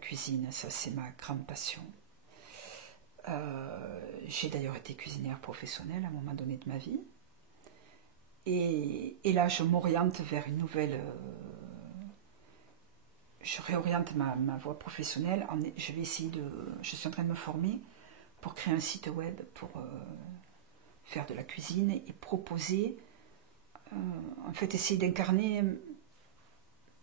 cuisine, ça c'est ma grande passion. J'ai d'ailleurs été cuisinière professionnelle à un moment donné de ma vie. Et là, je m'oriente vers une nouvelle... je réoriente ma voie professionnelle. Je vais essayer de... Je suis en train de me former pour créer un site web pour faire de la cuisine et proposer... en fait, essayer d'incarner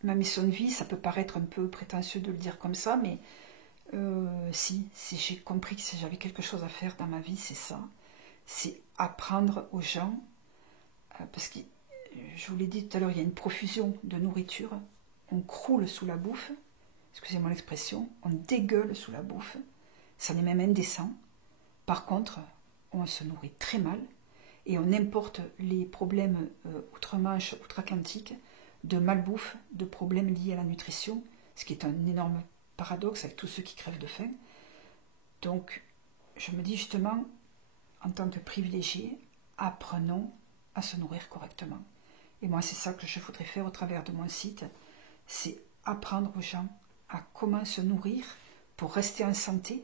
ma mission de vie. Ça peut paraître un peu prétentieux de le dire comme ça, mais si j'ai compris que si j'avais quelque chose à faire dans ma vie, c'est ça. C'est apprendre aux gens... parce que, je vous l'ai dit tout à l'heure, il y a une profusion de nourriture. On croule sous la bouffe, excusez-moi l'expression, on dégueule sous la bouffe. Ça n'est même indécent. Par contre, on se nourrit très mal et on importe les problèmes outre-Manche, outre-Atlantique, de malbouffe, de problèmes liés à la nutrition, ce qui est un énorme paradoxe avec tous ceux qui crèvent de faim. Donc, je me dis justement, en tant que privilégié, apprenons à se nourrir correctement. Et moi, c'est ça que je voudrais faire au travers de mon site, c'est apprendre aux gens à comment se nourrir pour rester en santé.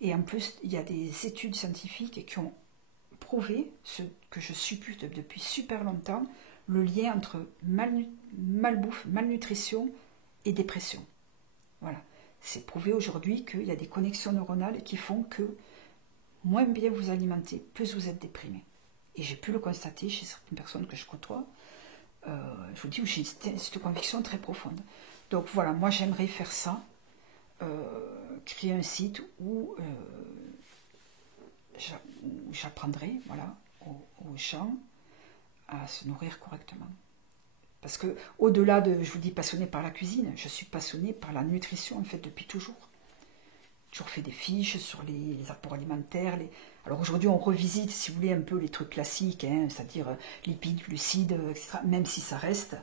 Et en plus, il y a des études scientifiques qui ont prouvé, ce que je suppute depuis super longtemps, le lien entre malbouffe, malnutrition et dépression. Voilà. C'est prouvé aujourd'hui qu'il y a des connexions neuronales qui font que moins bien vous alimentez, plus vous êtes déprimé. Et j'ai pu le constater chez certaines personnes que je côtoie. Je vous dis, où j'ai cette conviction très profonde. Donc voilà, moi j'aimerais faire ça, créer un site où j'apprendrai voilà, aux gens à se nourrir correctement. Parce que au-delà de, je vous dis, passionné par la cuisine, je suis passionnée par la nutrition en fait depuis toujours. J'ai toujours fait des fiches sur les apports alimentaires. Alors aujourd'hui on revisite, si vous voulez, un peu les trucs classiques, hein, c'est-à-dire lipides, glucides, etc. Même si ça reste,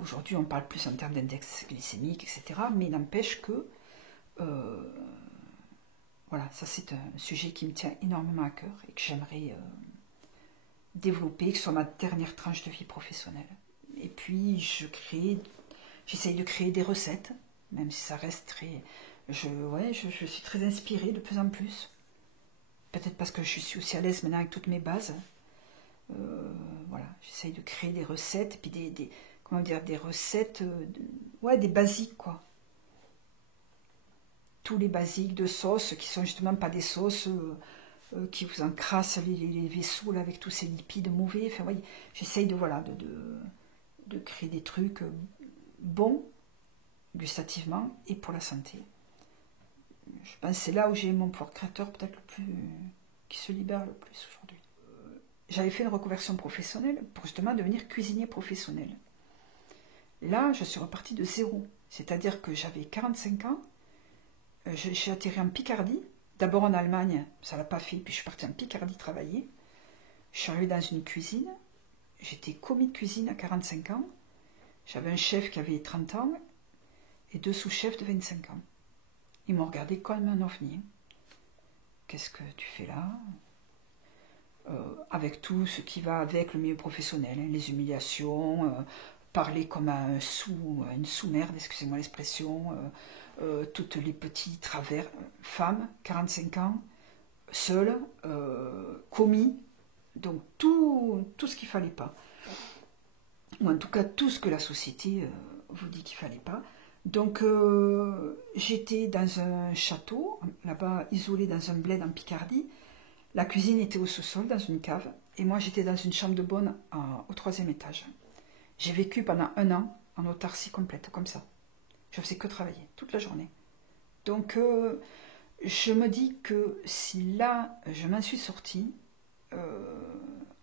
aujourd'hui on parle plus en termes d'index glycémique, etc. Mais il n'empêche que voilà, ça c'est un sujet qui me tient énormément à cœur et que j'aimerais développer, que ce soit ma dernière tranche de vie professionnelle. Et puis j'essaye de créer des recettes, même si ça reste très... je suis très inspirée de plus en plus. Peut-être parce que je suis aussi à l'aise maintenant avec toutes mes bases. Voilà, j'essaye de créer des recettes, puis des recettes, des basiques, quoi. Tous les basiques de sauces qui sont justement pas des sauces qui vous encrassent les vaisseaux là, avec tous ces lipides mauvais. Enfin, oui, j'essaye de créer des trucs bons, gustativement, et pour la santé. Je pense que c'est là où j'ai mon pouvoir créateur peut-être le plus... qui se libère le plus aujourd'hui. J'avais fait une reconversion professionnelle pour justement devenir cuisinier professionnel. Là, je suis repartie de zéro. C'est-à-dire que j'avais 45 ans, j'ai atterri en Picardie. D'abord en Allemagne, ça ne l'a pas fait, puis je suis partie en Picardie travailler. Je suis arrivée dans une cuisine. J'étais commis de cuisine à 45 ans. J'avais un chef qui avait 30 ans et 2 sous-chefs de 25 ans. Ils m'ont regardé comme un ovni. Qu'est-ce que tu fais là ? Avec tout ce qui va avec le milieu professionnel, hein, les humiliations, parler comme une sous-merde, excusez-moi l'expression, toutes les petits travers. Femme, 45 ans, seule, commis, donc tout ce qu'il ne fallait pas. Ou en tout cas tout ce que la société vous dit qu'il ne fallait pas. Donc j'étais dans un château, là-bas isolé dans un bled en Picardie. La cuisine était au sous-sol, dans une cave, et moi j'étais dans une chambre de bonne au 3e étage. J'ai vécu pendant 1 an en autarcie complète, comme ça. Je faisais que travailler, toute la journée. Donc je me dis que si là, je m'en suis sortie,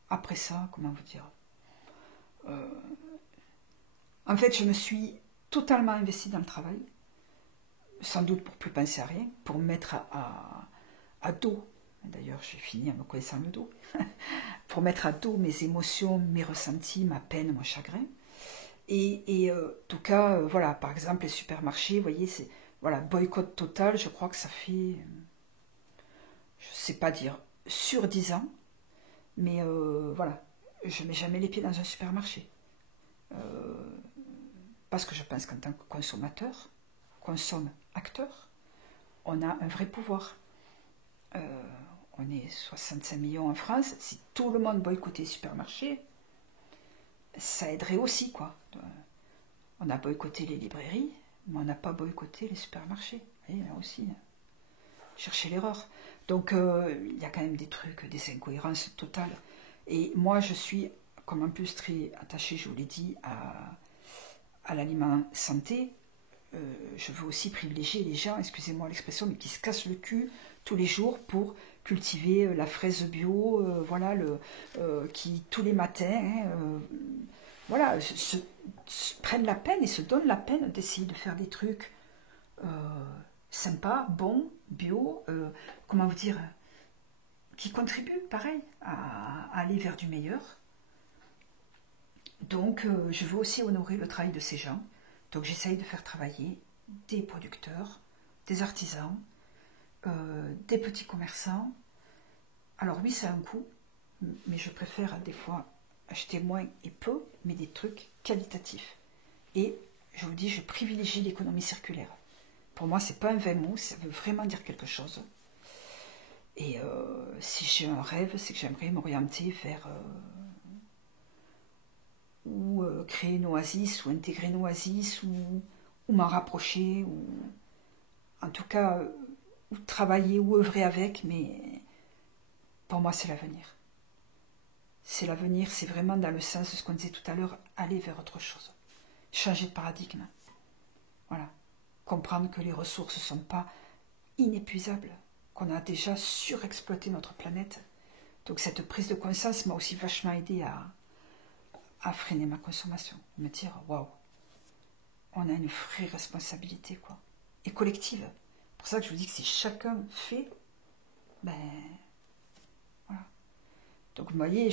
après ça, comment vous dire, en fait je me suis totalement investie dans le travail, sans doute pour plus penser à rien, pour me mettre à dos. D'ailleurs, j'ai fini en me connaissant le dos. Pour mettre à dos mes émotions, mes ressentis, ma peine, mon chagrin. Et en tout cas, voilà, par exemple, les supermarchés, vous voyez, c'est voilà, boycott total, je crois que ça fait, je ne sais pas dire, sur 10 ans, mais voilà, je ne mets jamais les pieds dans un supermarché. Parce que je pense qu'en tant que consommateur, consomme acteurs, on a un vrai pouvoir. On est 65 millions en France, si tout le monde boycottait les supermarchés, ça aiderait aussi, quoi. On a boycotté les librairies, mais on n'a pas boycotté les supermarchés. Et là aussi, chercher l'erreur. Donc, il y a quand même des trucs, des incohérences totales. Et moi, je suis, comme en plus très attachée, je vous l'ai dit, à l'aliment santé, je veux aussi privilégier les gens, excusez-moi l'expression, mais qui se cassent le cul tous les jours pour cultiver la fraise bio, voilà, qui tous les matins, voilà, prennent la peine et se donnent la peine d'essayer de faire des trucs sympas, bons, bio, comment vous dire, qui contribuent, pareil, à aller vers du meilleur. Donc, je veux aussi honorer le travail de ces gens. Donc, j'essaye de faire travailler des producteurs, des artisans, des petits commerçants. Alors oui, ça a un coût, mais je préfère des fois acheter moins et peu, mais des trucs qualitatifs. Et je vous dis, je privilégie l'économie circulaire. Pour moi, c'est pas un vain mot, ça veut vraiment dire quelque chose. Et si j'ai un rêve, c'est que j'aimerais m'orienter vers ou créer une oasis, ou intégrer une oasis, ou m'en rapprocher, ou en tout cas, ou travailler, ou œuvrer avec, mais pour moi, c'est l'avenir. C'est l'avenir, c'est vraiment dans le sens de ce qu'on disait tout à l'heure, aller vers autre chose. Changer de paradigme. Voilà. Comprendre que les ressources ne sont pas inépuisables, qu'on a déjà surexploité notre planète. Donc cette prise de conscience m'a aussi vachement aidé à freiner ma consommation. Me dire, waouh, on a une vraie responsabilité, quoi. Et collective. C'est pour ça que je vous dis que si chacun fait, ben... voilà. Donc vous voyez,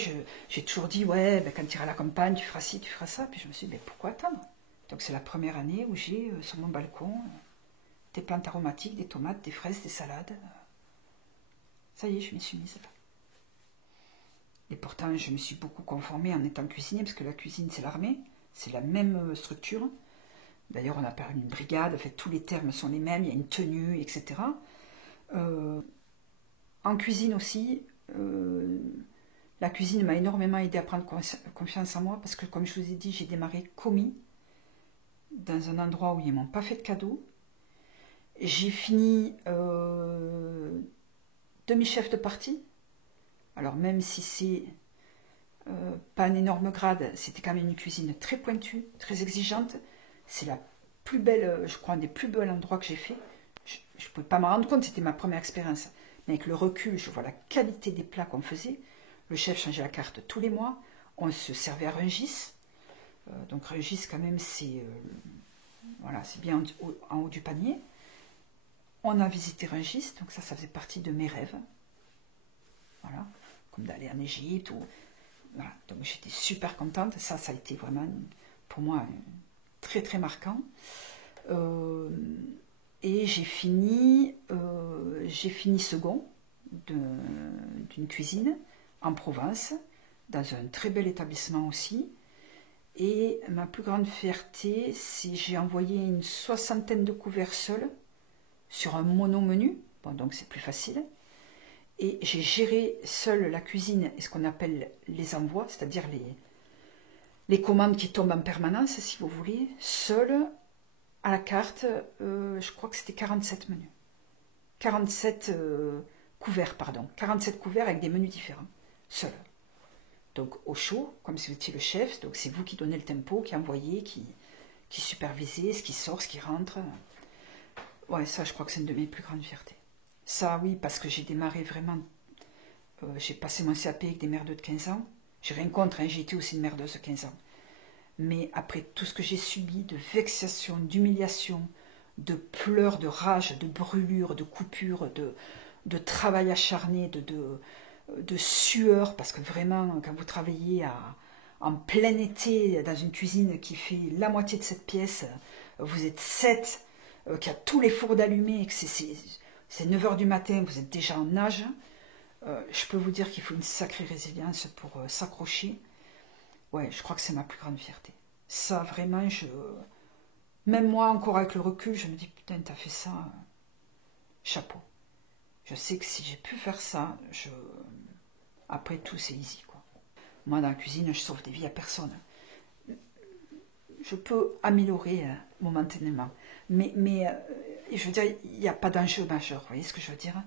j'ai toujours dit, ouais, ben, quand tu iras à la campagne, tu feras ci, tu feras ça. Puis je me suis dit, ben, pourquoi attendre? Donc c'est la première année où j'ai sur mon balcon des plantes aromatiques, des tomates, des fraises, des salades. Ça y est, je m'y suis mise. Et pourtant, je me suis beaucoup conformée en étant cuisinier, parce que la cuisine, c'est l'armée, c'est la même structure. D'ailleurs, on appelle une brigade, en fait, tous les termes sont les mêmes, il y a une tenue, etc. En cuisine aussi, la cuisine m'a énormément aidé à prendre confiance en moi, parce que, comme je vous ai dit, j'ai démarré commis, dans un endroit où ils ne m'ont pas fait de cadeau. J'ai fini demi-chef de partie. Alors même si c'est pas un énorme grade, c'était quand même une cuisine très pointue, très exigeante. C'est la plus belle, je crois, un des plus beaux endroits que j'ai fait. Je ne pouvais pas m'en rendre compte, c'était ma première expérience. Mais avec le recul, je vois la qualité des plats qu'on faisait. Le chef changeait la carte tous les mois. On se servait à Rungis. Donc Rungis, quand même, c'est voilà, c'est bien en haut du panier. On a visité Rungis, donc ça faisait partie de mes rêves. Voilà, comme d'aller en Égypte. Voilà. Donc j'étais super contente. Ça a été vraiment, pour moi, très très marquant. Et j'ai fini second d'une cuisine en Provence, dans un très bel établissement aussi. Et ma plus grande fierté, c'est que j'ai envoyé une 60aine de couverts seuls sur un mono-menu. Bon, donc c'est plus facile. Et j'ai géré seule la cuisine et ce qu'on appelle les envois, c'est-à-dire les commandes qui tombent en permanence, si vous voulez, seule, à la carte, je crois que c'était 47 menus. 47 couverts, pardon. 47 couverts avec des menus différents, seul. Donc au chaud, comme si vous étiez le chef, donc c'est vous qui donnez le tempo, qui envoyez, qui supervisez ce qui sort, ce qui rentre. Ouais, ça, je crois que c'est une de mes plus grandes fiertés. Ça, oui, parce que j'ai démarré vraiment... j'ai passé mon CAP avec des merdeux de 15 ans. J'ai rien contre, hein, j'ai été aussi une merdeuse de 15 ans. Mais après tout ce que j'ai subi de vexation, d'humiliation, de pleurs, de rage, de brûlures, de coupures, de travail acharné, de sueur, parce que vraiment, quand vous travaillez en plein été dans une cuisine qui fait la moitié de cette pièce, vous êtes 7, qui a tous les fours d'allumés, et que c'est 9h du matin, vous êtes déjà en nage, je peux vous dire qu'il faut une sacrée résilience pour s'accrocher. Ouais, je crois que c'est ma plus grande fierté. Ça, vraiment, Même moi, encore avec le recul, je me dis, putain, t'as fait ça, chapeau. Je sais que si j'ai pu faire ça, après tout, c'est easy, quoi. Moi, dans la cuisine, je sauve des vies à personne. Je peux améliorer momentanément. Mais je veux dire, il n'y a pas d'enjeu majeur, vous voyez ce que je veux dire?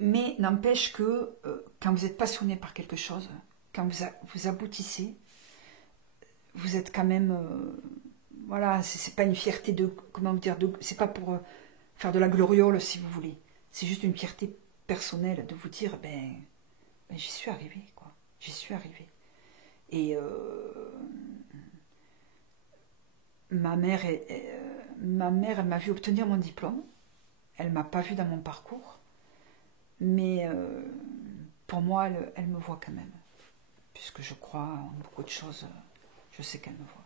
Mais n'empêche que quand vous êtes passionné par quelque chose, quand vous aboutissez, vous êtes quand même... voilà, c'est pas une fierté de... Comment vous dire? C'est pas pour faire de la gloriole, si vous voulez. C'est juste une fierté personnelle de vous dire, ben j'y suis arrivé, quoi. J'y suis arrivé. Et ma mère, elle m'a vu obtenir mon diplôme. Elle m'a pas vu dans mon parcours. Mais pour moi, elle me voit quand même. Puisque je crois en beaucoup de choses, je sais qu'elle me voit.